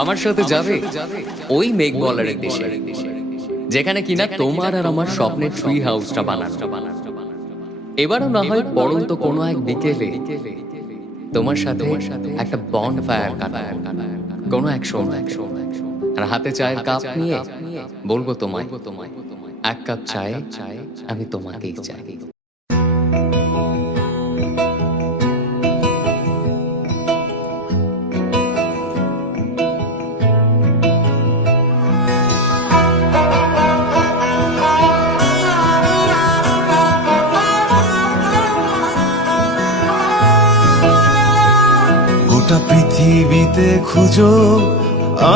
আমার সাথে যাবে ওই মেঘবলারের দেশে, যেখানে কিনা তোমার আর আমার স্বপ্নের ট্রি হাউসটা বানানো। এবারও না হয় পড়ন্ত কোনো এক বিকেলে তোমার সাথে একটা বনফায়ার কাটাবো কোনো এক সময়, আর হাতে চায়ের কাপ নিয়ে বলবো তোমায়, এক কাপ চায়ে আমি তোমাকেই চাই। গোটা পৃথিবীতে খুঁজো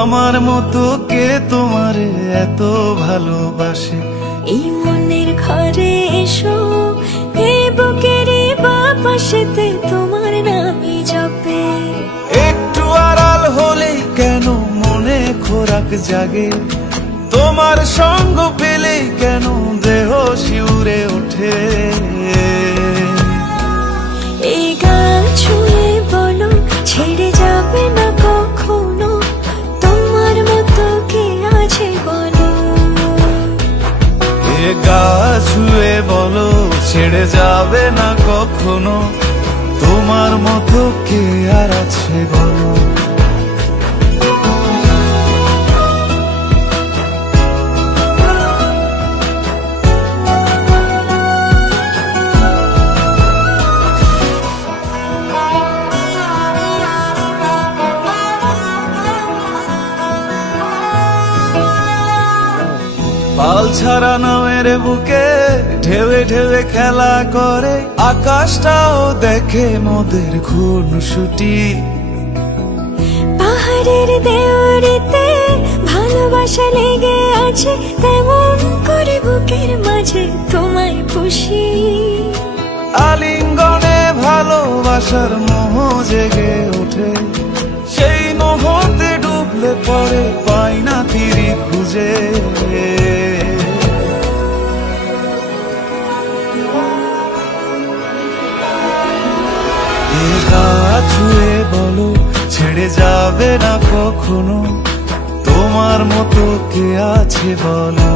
আমার মতো কে তোমারে এত ভালোবাসে। এই মনের ঘরে এসো, এই বুকেরই বাপাশেতে তোমার নামই জপে। একটু আড়াল হলেই কেন মনে খোরাক জাগে, তোমার সঙ্গ পেলেই কেন দেহ শিউরে ওঠে। এই গান ছুঁয়ে বলো ছেড়ে যাবে না কখনো, তোমার মতো কে আছে বলো। এ গা ছুঁয়ে বলো ছেড়ে যাবে না কখনো, তোমার মতো কে আর আছে বলো। পাল ছাড়া নামের বুকে ঢেউে ঢেউে খেলা করে, আকাশটাও দেখে মোদের খুনসুটি। পাহাড়ের দেওয়ারিতে ভালোবাসা লেগে আছে, তেমন করে বুকের মাঝে তোমায় পুষি। আলিঙ্গনে ভালোবাসার মোহ জেগে ওঠে, সেই মোহতে ডুবলে পরে পাই না তীরি খুঁজে। এ গা ছুঁয়ে বলো ছেড়ে যাবে না কখনো, তোমার মতো কে আছে বলো।